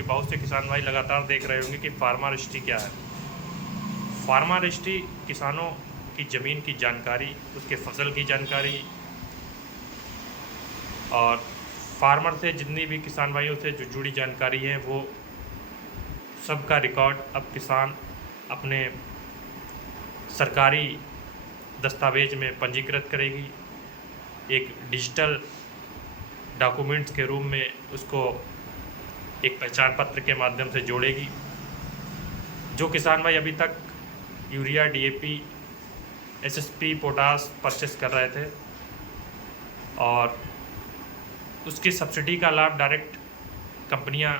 क्योंकि बहुत से किसान भाई लगातार देख रहे होंगे कि फार्मा रजिस्ट्री क्या है। फार्मा रजिस्ट्री किसानों की ज़मीन की जानकारी, उसके फसल की जानकारी और फार्मर से जितनी भी किसान भाइयों से जो जुड़ी जानकारी है वो सबका रिकॉर्ड अब किसान अपने सरकारी दस्तावेज में पंजीकृत करेगी। एक डिजिटल डॉक्यूमेंट्स के रूप में उसको एक पहचान पत्र के माध्यम से जोड़ेगी। जो किसान भाई अभी तक urea, DAP, SSP, potash purchase कर रहे थे और उसकी सब्सिडी का लाभ डायरेक्ट कंपनियां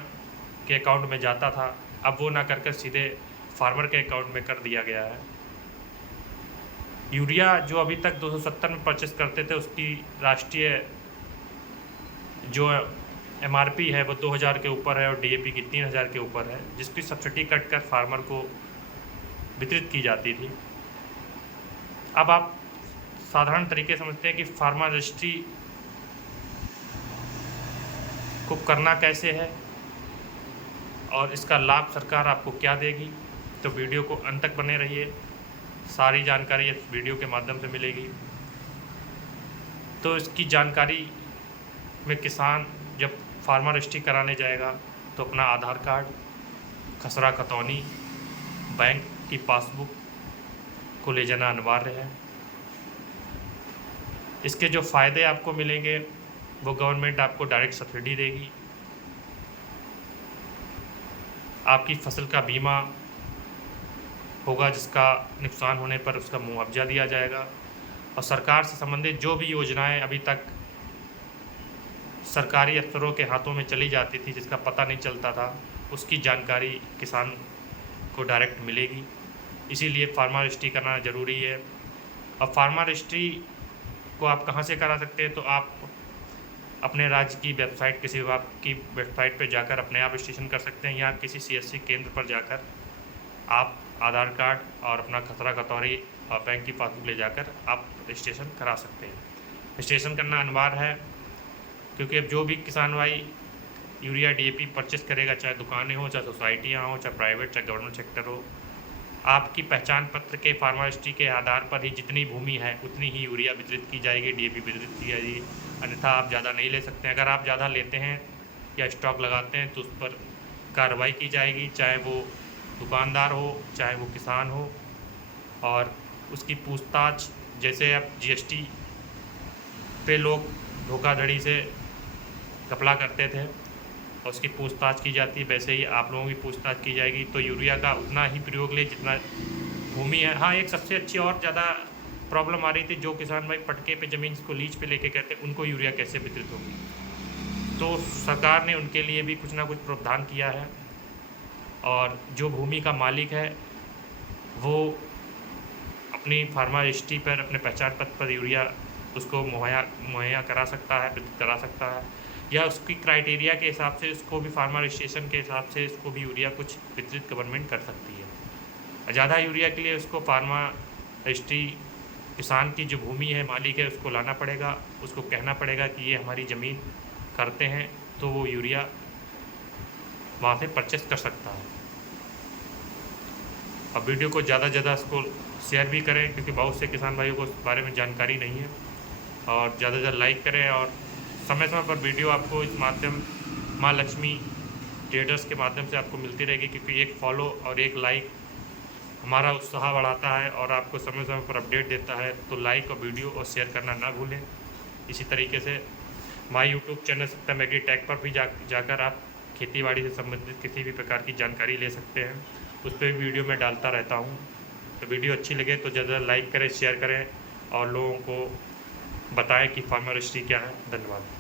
के अकाउंट में जाता था, अब वो ना कर सीधे फार्मर के अकाउंट में कर दिया गया है। यूरिया जो अभी तक 270 में परचेस करते थे उसकी राष्ट्रीय जो एमआरपी है वो 2000 के ऊपर है और डीएपी की 3000 के ऊपर है, जिसकी सब्सिडी कट कर फार्मर को वितरित की जाती थी। अब आप साधारण तरीके समझते हैं कि फार्मा रजिस्ट्री को करना कैसे है और इसका लाभ सरकार आपको क्या देगी, तो वीडियो को अंत तक बने रहिए। सारी जानकारी इस वीडियो के माध्यम से मिलेगी। तो इसकी जानकारी में किसान जब फार्मा रजिस्ट्री कराने जाएगा तो अपना आधार कार्ड, खसरा खतौनी, बैंक की पासबुक को ले जाना अनिवार्य है। इसके जो फ़ायदे आपको मिलेंगे वो गवर्नमेंट आपको डायरेक्ट सब्सिडी देगी, आपकी फसल का बीमा होगा जिसका नुकसान होने पर उसका मुआवजा दिया जाएगा और सरकार से संबंधित जो भी योजनाएं अभी तक सरकारी अफसरों के हाथों में चली जाती थी जिसका पता नहीं चलता था, उसकी जानकारी किसान को डायरेक्ट मिलेगी। इसीलिए फार्मा रजिस्ट्री करना ज़रूरी है। और फार्मा रजिस्ट्री को आप कहाँ से करा सकते हैं, तो आप अपने राज्य की वेबसाइट, किसी विभाग की वेबसाइट पर जाकर अपने आप रजिस्ट्रेशन कर सकते हैं या किसी सीएससी केंद्र पर जाकर आप आधार कार्ड और अपना खसरा खतौनी और बैंक की पासबुक ले जाकर आप रजिस्ट्रेशन करा सकते हैं। रजिस्ट्रेशन करना अनिवार्य है क्योंकि अब जो भी किसान भाई यूरिया, डीएपी परचेस करेगा, चाहे दुकानें हो, चाहे सोसाइटियाँ हो, चाहे प्राइवेट, चाहे गवर्नमेंट सेक्टर हो, आपकी पहचान पत्र के फार्मा रजिस्ट्री के आधार पर ही जितनी भूमि है उतनी ही यूरिया वितरित की जाएगी, डीएपी वितरित की जाएगी। अन्यथा आप ज़्यादा नहीं ले सकते हैं। अगर आप ज़्यादा लेते हैं या स्टॉक लगाते हैं तो उस पर कार्रवाई की जाएगी, चाहे वो दुकानदार हो, चाहे वो किसान हो। और उसकी पूछताछ, जैसे अब जीएसटी पे लोग धोखाधड़ी से घपला करते थे और उसकी पूछताछ की जाती है, वैसे ही आप लोगों की पूछताछ की जाएगी। तो यूरिया का उतना ही प्रयोग ले जितना भूमि है। हाँ, एक सबसे अच्छी और ज़्यादा प्रॉब्लम आ रही थी, जो किसान भाई पटके पे ज़मीन को लीज पे लेके कहते हैं उनको यूरिया कैसे वितरित होगी, तो सरकार ने उनके लिए भी कुछ ना कुछ प्रावधान किया है और जो भूमि का मालिक है वो अपनी फार्मा रजिस्ट्री पर अपने पहचान पत्र पर यूरिया उसको मुहैया करा सकता है, वितरित करा सकता है, या उसकी क्राइटेरिया के हिसाब से उसको भी फार्मा रजिस्ट्रेशन के हिसाब से उसको भी यूरिया कुछ वितरित गवर्नमेंट कर सकती है। ज़्यादा यूरिया के लिए उसको फार्मा रजिस्ट्री किसान की जो भूमि है, मालिक है, उसको लाना पड़ेगा, उसको कहना पड़ेगा कि ये हमारी ज़मीन करते हैं, तो वो यूरिया वहाँ से परचेस कर सकता है। अब वीडियो को ज़्यादा से ज़्यादा इसको शेयर भी करें क्योंकि बहुत से किसान भाइयों को इस बारे में जानकारी नहीं है, और ज़्यादा से ज़्यादा लाइक करें और समय समय पर वीडियो आपको इस माध्यम माँ लक्ष्मी ट्रेडर्स के माध्यम से आपको मिलती रहेगी, क्योंकि एक फॉलो और एक लाइक हमारा उत्साह बढ़ाता है और आपको समय समय पर अपडेट देता है। तो लाइक और वीडियो और शेयर करना ना भूलें। इसी तरीके से my YouTube channel Satyam agri tech पर भी जाकर आप खेतीबाड़ी से संबंधित किसी भी प्रकार की जानकारी ले सकते हैं, उस पर भी वीडियो मैं डालता रहता हूँ। तो वीडियो अच्छी लगे तो ज़्यादा लाइक करें, शेयर करें और लोगों को बताएं कि फार्मा रजिस्ट्री क्या है। धन्यवाद।